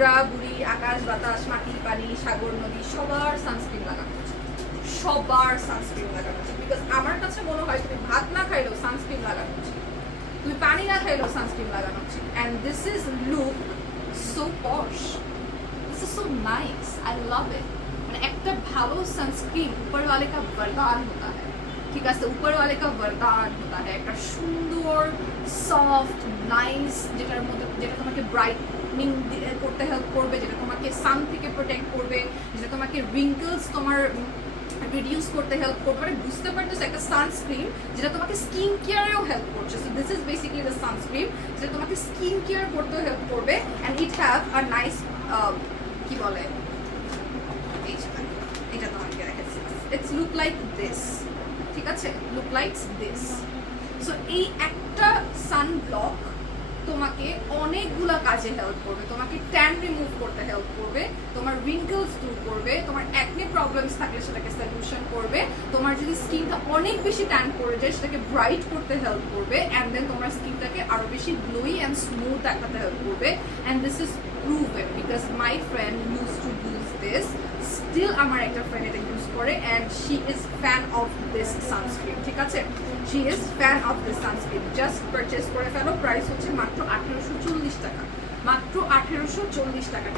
বুড়া বুড়ি, আকাশ বাতাস, মাটি পানি, সাগর নদী সবার সানস্ক্রিন লাগানো উচিত, সবার সানস্ক্রিন লাগানো উচিত। বিকজ আমার কাছে মনে হয় তুমি ভাত না খাইলেও সানস্ক্রিন লাগানো উচিত, তুমি পানি না খাইলেও সানস্ক্রিন লাগানো উচিত। And this is look so posh, this is so nice, I love it. মানে একটা ভালো সানস্ক্রিন উপর वाले का वरदान होता है, ঠিক আছে, উপর वाले का वरदान होता है। একটা সুন্দর সফট নাইস, যেটা তোমাকে ব্রাইটনিং করতে হেল্প করবে, যেটা তোমাকে সান থেকে প্রোটেক্ট করবে, যেটা তোমাকে রিঙ্কলস তোমার রিডিউস করতে হেল্প করবে। মানে বুঝতে পারতেছো, একটা সানস্ক্রিন যেটা তোমাকে স্কিন কেয়ারেও হেল্প করছে। So this is basically the sunscreen যেটা তোমাকে স্কিন কেয়ার করতেও হেল্প করবে। And it have a nice কি বলে, এটা তোমাকে দেখাচ্ছি, ইটস লুক লাইক দিস, ঠিক আছে, লুক লাইক দিস। সো এই একটা সানব্লক তোমাকে অনেকগুলা কাজে হেল্প করবে, তোমাকে ট্যান রিমুভ করতে হেল্প করবে, তোমার রিঙ্কলস দূর করবে, তোমার অ্যাকনে প্রবলেমস থাকলে সেটাকে সলিউশন করবে, তোমার যদি স্কিনটা অনেক বেশি ট্যান করে যায় সেটাকে ব্রাইট করতে হেল্প করবে, অ্যান্ড দেন তোমার স্কিনটাকে আরো বেশি গ্লোই অ্যান্ড স্মুথ দেখাতে হেল্প করবে। And this is proven because my friend use to use this, still আমার একটা ফ্রেন্ড এটা ইউজ করে, and she is fan of this sunscreen, ঠিক আছে, she is fan of this sunscreen. Just purchase করে ফেলো, প্রাইস হচ্ছে মাত্র 1840 টাকা, মাত্র 1840 টাকা।